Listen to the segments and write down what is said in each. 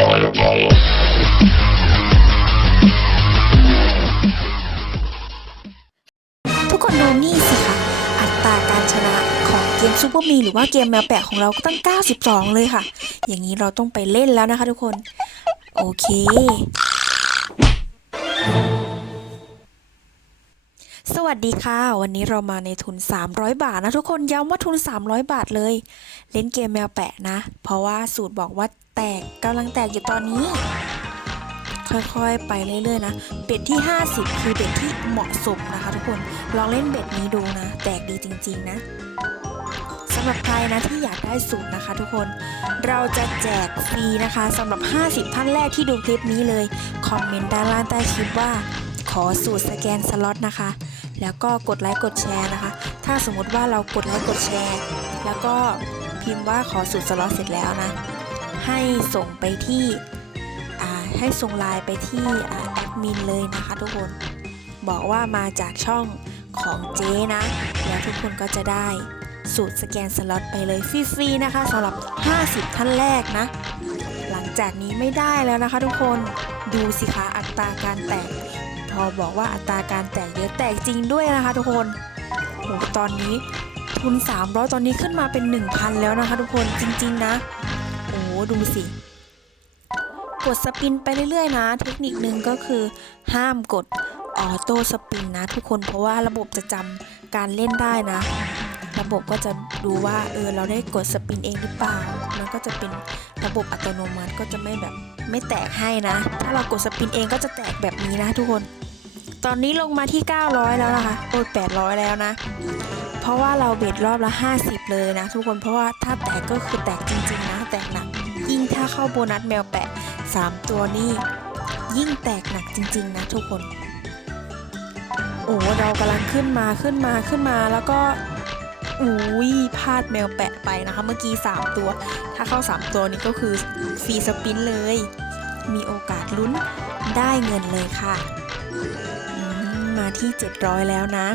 ทุกคนดูนี่สิคะอัตราการชนะของเกมซูเปอร์มีหรือว่าเกมแมวแปะของเราก็ตั้ง 92 เลยค่ะ อย่างนี้เราต้องไปเล่นแล้วนะคะทุกคน โอเค สวัสดีค่ะ วันนี้เรามาในทุน 300 บาทนะทุกคนย้ำว่าทุน 300 บาทเลย เล่นเกมแมวแปะนะ เพราะว่าสูตรบอกว่าแตกกำลังแตกอยู่ตอนนี้ ค่อยๆไปเรื่อยๆนะเบ็ดที่ 50 คือเบ็ดที่เหมาะสมนะคะ ทุกคนลองเล่นเบ็ดนี้ดูนะ แตกดีจริง ๆ นะสำหรับใครนะที่อยากได้สูตรนะคะ ทุกคนเราจะแจกฟรีนะคะสำหรับ 50 ท่านแรกที่ดูคลิปนี้เลยคอมเมนต์ด้านล่างใต้คลิปว่า ขอสูตรสแกนสล็อตนะคะ แล้วก็กดไลค์กดแชร์นะคะ ถ้าสมมติว่าเรากดไลค์กดแชร์ แล้วก็พิมพ์ว่าขอสูตรสล็อตเสร็จแล้วนะ ให้ส่งไปที่ให้ส่งไลน์ไปที่แอดมินเลยนะคะทุกคน บอกว่ามาจากช่องของเจ๊นะ แล้วทุกคนก็จะได้สูตรสแกนสล็อตไปเลยฟรีๆนะคะสำหรับ 50 ท่านแรกนะ หลังจากนี้ไม่ได้แล้วนะคะทุกคนดูสิคะอัตราการแตก อบอกว่าอัตราการแตกเยอะแตกจริงด้วยนะคะทุกคนโหตอนนี้ทุน 300 ตอนนี้ขึ้นมาเป็น 1,000 แล้วนะคะทุกคนจริง ๆ นะ โอ้ดูสิ กดสปินไปเรื่อย ๆ นะ เทคนิคนึงก็คือห้ามกดออโต้สปินนะทุกคนเพราะว่าระบบจะจำการเล่นได้นะ ระบบก็จะดูว่าเออเราได้กดสปินเองหรือเปล่ามันก็จะเป็นระบบอัตโนมัติก็จะไม่แบบไม่แตกให้นะ ถ้าเรากดสปินเองก็จะแตกแบบนี้นะทุกคน ตอนนี้ลงมาที่ 900 แล้วนะคะโอ้ย800 แล้วนะ เพราะว่าเราเบ็ดรอบละ 50 เลยนะ ทุกคนเพราะว่าถ้าแตกก็คือแตกจริงๆนะแตกหนัก ยิ่งถ้าเข้าโบนัสแมวแปะ 3 ตัวนี่ยิ่งแตกหนักจริง ๆ นะทุกคน โอ้เรากำลังขึ้นมาขึ้นมาขึ้นมาแล้วก็อุ้ยพลาดแมวแปะไปนะคะ เมื่อกี้ 3 ตัว ถ้าเข้า 3 ตัวนี้ก็คือฟรีสปินเลย มีโอกาสลุ้นได้เงินเลยค่ะ มาที่ 700 แล้วนะ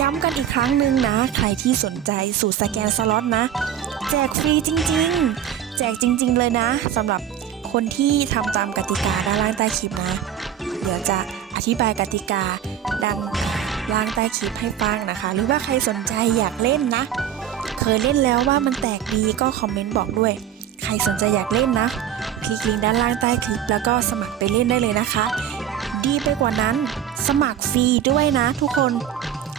ย้ำกันอีกครั้งหนึ่งนะ ใครที่สนใจสูตรสแกนสล็อตนะ แจกฟรีจริงๆ แจกจริง ๆ เลยนะสำหรับคนที่ทำตามกติกาด้านล่างใต้คลิปนะ เดี๋ยวจะอธิบายกติกาดังล่างใต้คลิปให้ฟังนะคะ หรือว่าใครสนใจอยากเล่นนะ เคยเล่นแล้วว่ามันแตกดีก็คอมเมนต์บอกด้วย ใครสนใจอยากเล่นนะ คลิกลิงก์ด้านล่างใต้คลิป แล้วก็สมัครไปเล่นได้เลยนะคะ ดีไปกว่านั้น สมัครฟรีด้วยนะทุกคน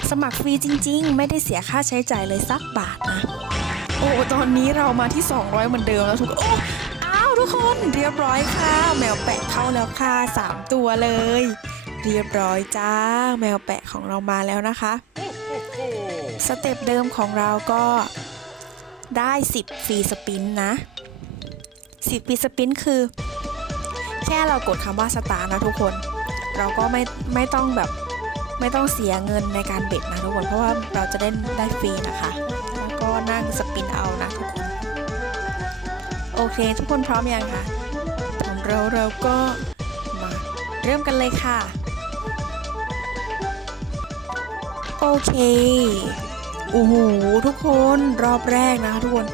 สมัครฟรีจริง ๆ ไม่ได้เสียค่าใช้จ่ายเลยสักบาทนะ โอ้ตอนนี้เรามาที่ 200 เหมือนเดิมแล้วทุกคนโอ้อ้าวทุกคนเรียบร้อยค่ะ แมวแปะเข้าแล้วค่ะ 3 ตัวเลย เรียบร้อยจ้า แมวแปะของเรามาแล้วนะคะสเต็ปเดิมของเราก็ได้ 10ฟรีสปินนะ 10ฟรีสปินคือ แค่เรากดคำว่าสตาร์นะทุกคน เราก็ไม่ไม่ต้องแบบไม่ต้องเสียเงินในการเบ็ดนะทุกคน เพราะว่าเราจะได้ได้ฟรีนะคะ แล้วก็นั่งสปินเอานะทุกคน โอเค ทุกคนพร้อมยังคะพร้อมเราเราก็มาเริ่มกันเลยค่ะ โอเค โอ้โห ทุกคนรอบแรกนะทุกคน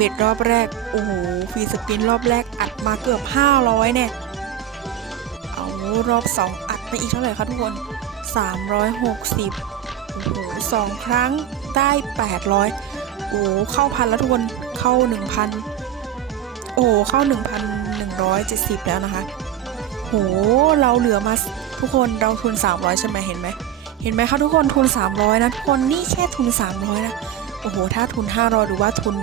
เบ็ดรอบแรก โอ้โหฟรีสปินรอบแรกอัดมาเกือบ 500 เนี่ย เอารอบ 2 อัดไปอีกเท่าไหร่คะทุกคน 360 โอ้โหสองครั้งได้ 800 โอ้โหเข้าพันแล้วทุกคน เข้า 1,000 โอ้โหเข้า 1,170 แล้วนะคะ โห เราเหลือมาทุกคนเราทุน 300 ใช่ไหมเห็นไหม เห็นไหมคะทุกคนทุน 300 นะ ทุกคนนี่แค่ทุน 300 นะโอ้โห ถ้าทุน 500 หรือว่าทุน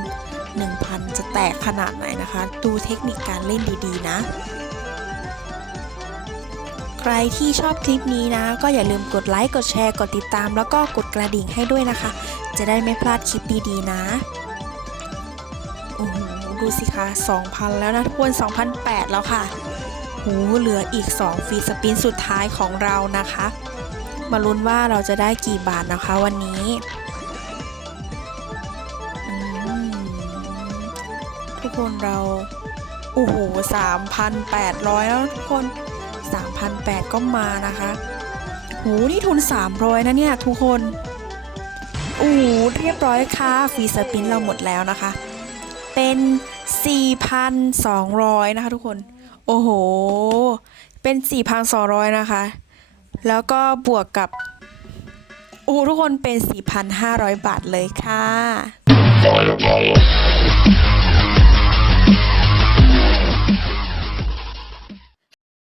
1,000 จะแตกขนาดไหนนะคะ ดูเทคนิคการเล่นดีๆ นะ ใครที่ชอบคลิปนี้นะ ก็อย่าลืมกดไลค์ กดแชร์ กดติดตาม แล้วก็กดกระดิ่งให้ด้วยนะคะ จะได้ไม่พลาดคลิปดีๆ นะโอ้โหดูสิคะ 2,000 แล้วนะทุกคน2,008 แล้วค่ะโหเหลืออีก 2 ฟีสปินสุดท้ายของเรานะคะ มาลุ้นว่าเราจะได้กี่บาทนะคะวันนี้ คนเราโอ้โห3,800แล้วทุกคน3,800ก็มานะคะโหนี่ทุน300นะเนี่ยทุกคนอู้หูเรียบร้อยค่ะฟรีสปินเราหมดแล้วนะคะ เป็น 4,200 นะคะทุกคน โอ้โห เป็น 4,200 นะคะ แล้วก็บวกกับโอ้ทุกคนเป็น 4,500 บาทเลยค่ะ